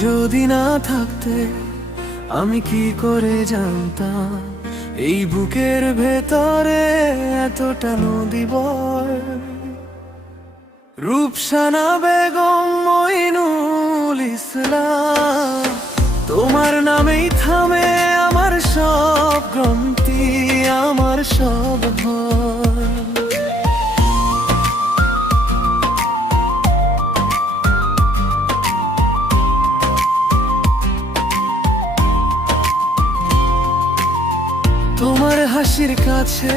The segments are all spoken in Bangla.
যদি না থাকতে আমি কি করে জানতাম এই বুকের ভেতরে এতটা নদী বয়। রূপসানা বেগম মইনুল ইসলাম, তোমার নামেই থামে আমার সব গ্রন্থি, আমার সব ভয়। তোমার হাসির কাছে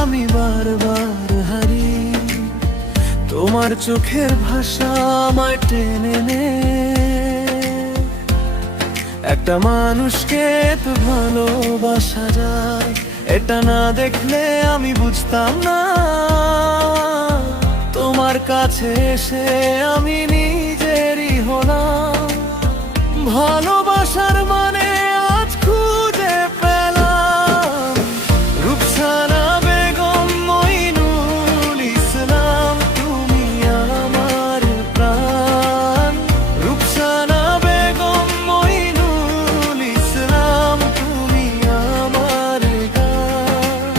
আমি বারবার হারি, তোমার চোখের ভাষা আমায় টেনে নে। একটা মানুষকে তো ভালোবাসা যায়, এটা না দেখলে আমি বুঝতাম না। তোমার কাছে এসে আমি নিজেরই হলাম, ভালোবাসার মানে আজ খুঁজে পেলাম। রূপসানা বেগম মইনুল ইসলাম, তুমি আমার প্রাণ। রূপসানা বেগম মইনুল ইসলাম, তুমি আমার গান।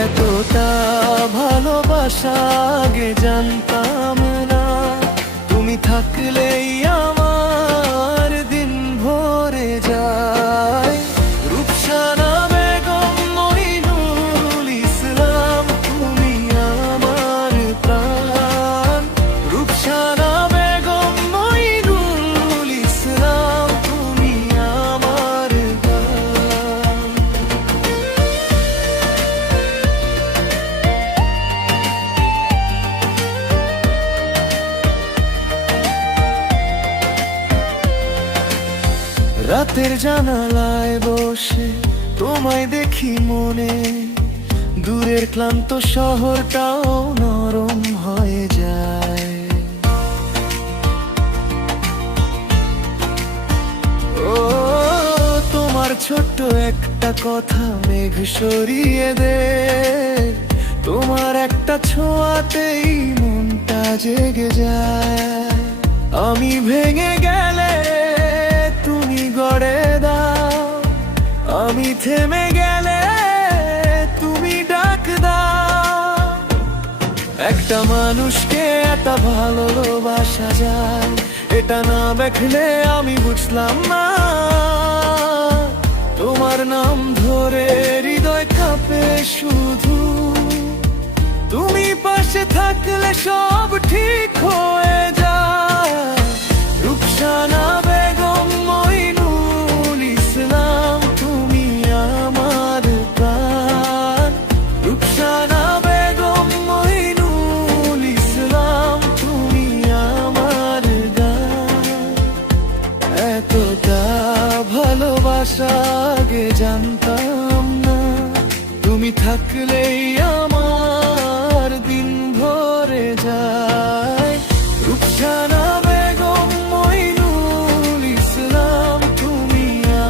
এতটা ভালোবাসা আগে জানতাম না, তুমি থাকলেই আমার দিন ভরে যায়। রূপসানা বেগম মইনুল ইসলাম, তুমি আমার প্রাণ। রূপসানা বেগম মইনুল ইসলাম, তুমি আমার গান। রাতের জানালায় বসে তোমায় দেখি মনে, দূরের ক্লান্ত শহরটাও নরম হয়ে যায়। ও তোমার ছোট্ট একটা কথা মেঘ সরিয়ে দে, তোমার একটা ছোঁয়াতেই মনটা জেগে যায়। আমি ভেঙে গেলে তুমি গড়ে দাও, আমি থেমে গেলে তুমি ডাক দাও। একটা মানুষকে এত ভালোবাসা যায়, এটা না দেখলে আমি বুঝলাম না। তোমার নাম ধরে হৃদয় কাঁপে শুধু, তুমি পাশে থাকলে সব ঠিক হয়ে যায়। রূপসানা বেগম মইনুল ইসলাম, তুমি আমার প্রাণ। রূপসানা বেগম মইনুল ইসলাম, তুমি আমার গান। এতটা ভালোবাসা আগে জানতাম না, তুমি থাকলেই আমার দিন ভরে যায়। রূপসানা বেগম মইনুল ইসলাম, তুমি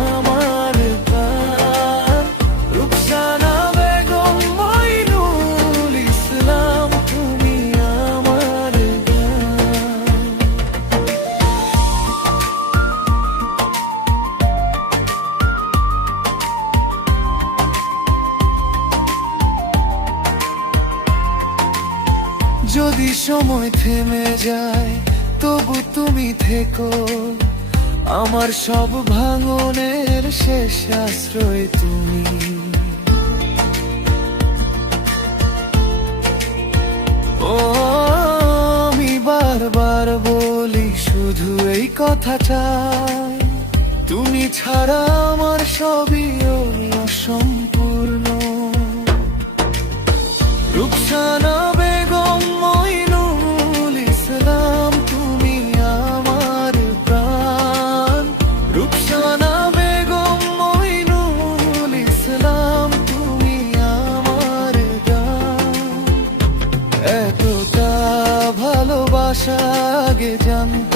আমার প্রাণ। রূপসানা বেগম মইনুল ইসলাম, তুমি আমার গান। যদি সময় থেমে যায় তবু তুমি থেকো, আমার সব ভাঙনের শেষ আশ্রয় তুমি। ও আমি বারবার বলি শুধু এই কথাটাই, তুমি ছাড়া আমার সবই অসম্পূর্ণ। রূপসানা বেগম মইনুল ইসলাম, তুমি আমার প্রাণ। রূপসানা বেগম মইনুল ইসলাম, তুমি আমার গান। এতটা ভালোবাসা আগে জানতাম